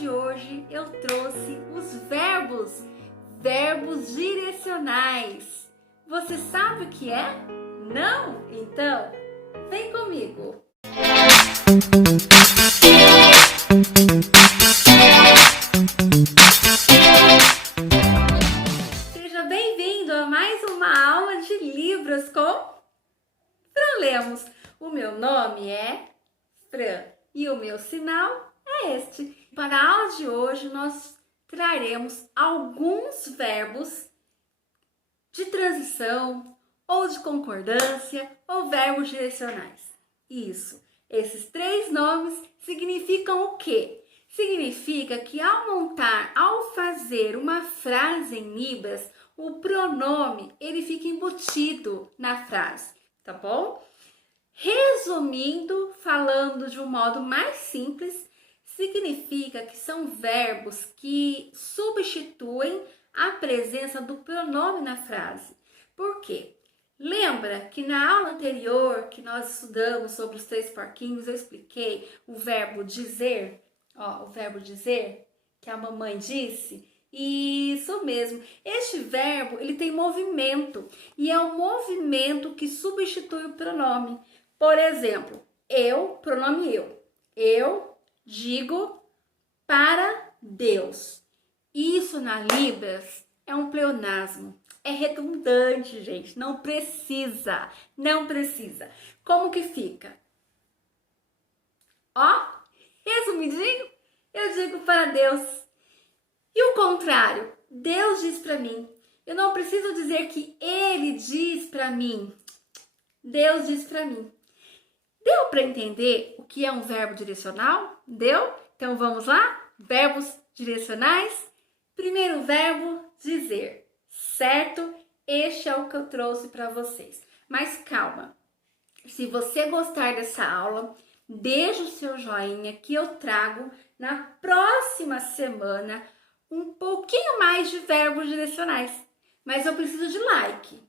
de hoje eu trouxe os verbos direcionais. Você sabe o que é? Não? Então, vem comigo! Seja bem-vindo a mais uma aula de Libras com Fran Lemos. O meu nome é Fran e o meu sinal é este. Para a aula de hoje, nós traremos alguns verbos de transição, ou de concordância, ou verbos direcionais. Isso. Esses três nomes significam o quê? Significa que ao fazer uma frase em Libras, o pronome ele fica embutido na frase, tá bom? Resumindo, falando de um modo mais simples, significa que são verbos que substituem a presença do pronome na frase. Por quê? Lembra que na aula anterior que nós estudamos sobre os três porquinhos, eu expliquei o verbo dizer? Ó, o verbo dizer, que a mamãe disse? Isso mesmo. Este verbo, ele tem movimento e é o movimento que substitui o pronome. Por exemplo, pronome eu digo para Deus. Isso na Libras é um pleonasmo. É redundante, gente. Não precisa. Como que fica? Ó, resumidinho, eu digo para Deus. E o contrário, Deus diz para mim. Eu não preciso dizer que Ele diz para mim. Deus diz para mim. Deu para entender o que é um verbo direcional? Deu? Então vamos lá? Verbos direcionais. Primeiro verbo, dizer. Certo? Este é o que eu trouxe para vocês. Mas calma. Se você gostar dessa aula, deixa o seu joinha que eu trago na próxima semana um pouquinho mais de verbos direcionais. Mas eu preciso de like,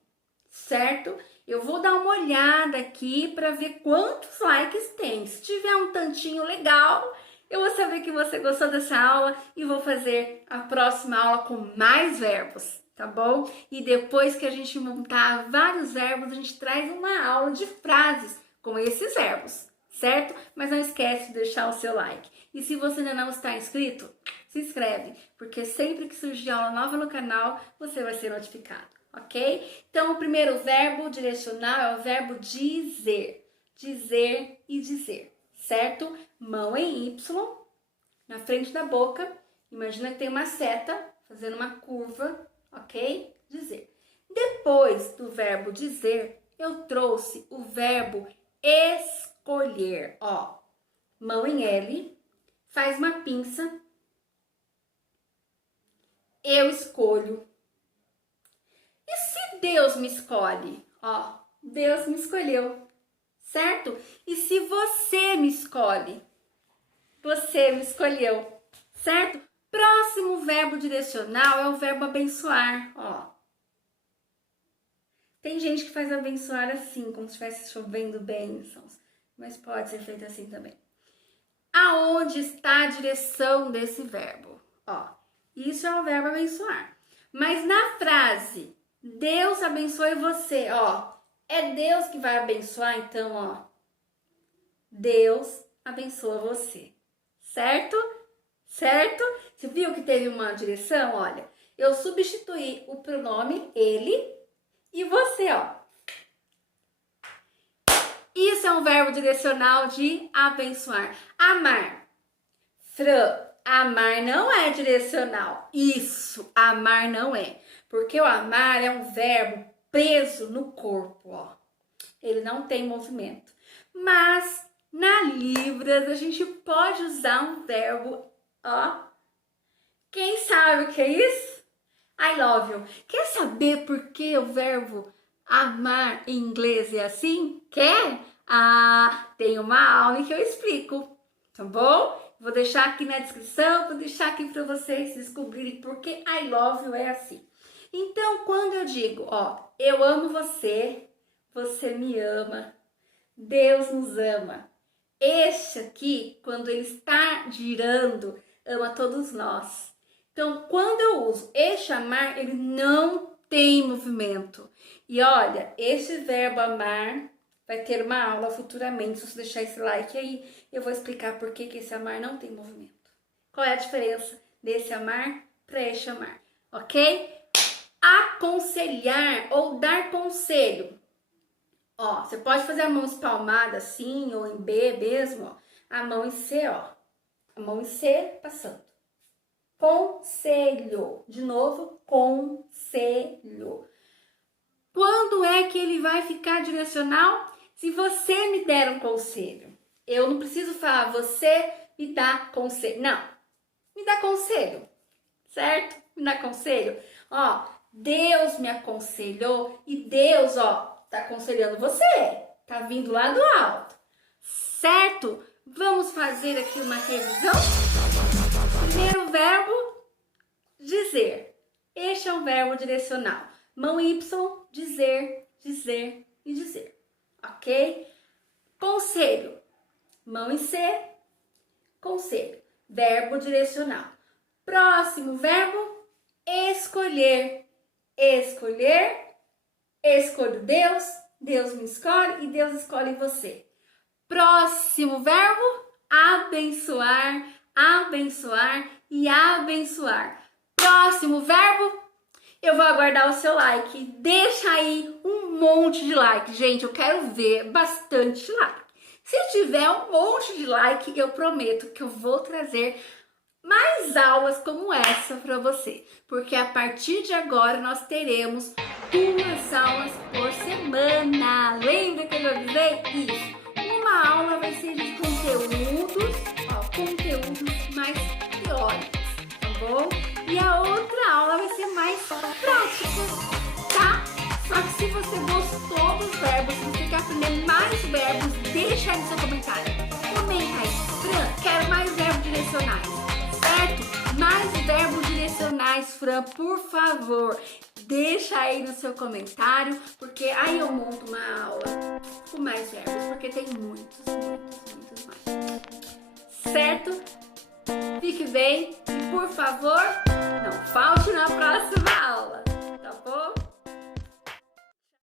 certo? Eu vou dar uma olhada aqui para ver quantos likes tem. Se tiver um tantinho legal, eu vou saber que você gostou dessa aula e vou fazer a próxima aula com mais verbos, tá bom? E depois que a gente montar vários verbos, a gente traz uma aula de frases com esses verbos, certo? Mas não esquece de deixar o seu like. E se você ainda não está inscrito, se inscreve, porque sempre que surgir aula nova no canal, você vai ser notificado, ok? Então, o primeiro verbo direcional é o verbo dizer. Dizer e dizer, certo? Mão em Y, na frente da boca. Imagina que tem uma seta fazendo uma curva, ok? Dizer. Depois do verbo dizer, eu trouxe o verbo escolher. Ó, mão em L, faz uma pinça. Eu escolho. E se Deus me escolhe? Ó, Deus me escolheu, certo? E se você me escolhe? Você me escolheu, certo? Próximo verbo direcional é o verbo abençoar, ó. Tem gente que faz abençoar assim, como se estivesse chovendo bênçãos, mas pode ser feito assim também. Aonde está a direção desse verbo? Ó, isso é o verbo abençoar. Mas na frase, Deus abençoe você, ó, é Deus que vai abençoar, então, ó, Deus abençoa você, certo? Certo? Você viu que teve uma direção? Olha, eu substituí o pronome ele e você, ó. Isso é um verbo direcional de abençoar. Amar. Fran, amar não é direcional. Isso, amar não é. Porque o amar é um verbo preso no corpo, ó. Ele não tem movimento. Mas na Libras a gente pode usar um verbo, ó. Quem sabe o que é isso? I love you. Quer saber por que o verbo amar em inglês é assim? Quer? Ah, tem uma aula que eu explico, tá bom? Vou deixar aqui na descrição, vou deixar aqui para vocês descobrirem por que I love you é assim. Então, quando eu digo, ó, eu amo você, você me ama, Deus nos ama. Este aqui, quando ele está girando ama todos nós. Então, quando eu uso este amar, ele não tem movimento. E olha, este verbo amar vai ter uma aula futuramente. Se você deixar esse like aí, eu vou explicar por que esse amar não tem movimento. Qual é a diferença desse amar para este amar, ok? Aconselhar ou dar conselho. Ó, você pode fazer a mão espalmada assim, ou em B mesmo, ó. A mão em C, ó. A mão em C passando. Conselho. De novo, conselho. Quando é que ele vai ficar direcional? Se você me der um conselho. Eu não preciso falar, você me dá conselho. Não, me dá conselho, certo? Me dá conselho. Ó, Deus me aconselhou e Deus, ó, tá aconselhando você. Tá vindo lá do alto, certo? Vamos fazer aqui uma revisão. Primeiro verbo, dizer. Este é um verbo direcional. Mão Y, dizer, dizer e dizer. Ok? Conselho. Mão em C, conselho. Verbo direcional. Próximo verbo, escolher. Escolher. Escolho Deus, Deus me escolhe e Deus escolhe você. Próximo verbo, abençoar, abençoar e abençoar. Próximo verbo, eu vou aguardar o seu like. Deixa aí um monte de like, gente. Eu quero ver bastante like. Se tiver um monte de like, eu prometo que eu vou trazer mais aulas como essa para você. Porque a partir de agora nós teremos 2 aulas por semana. Lembra que eu já avisei? Isso. Uma aula vai ser de conteúdos, ó, conteúdos mais teóricos, tá bom? E a outra aula vai ser mais prática, tá? Só que se você gostou dos verbos, se você quer aprender mais verbos, deixa aí no seu comentário. Comenta aí, Fran, quero mais verbos direcionais, certo? Mais verbos direcionais, Fran, por favor. Deixa aí no seu comentário, porque aí eu monto uma aula com mais verbos, porque tem muitos mais. Certo? Fique bem e, por favor, não falte na próxima.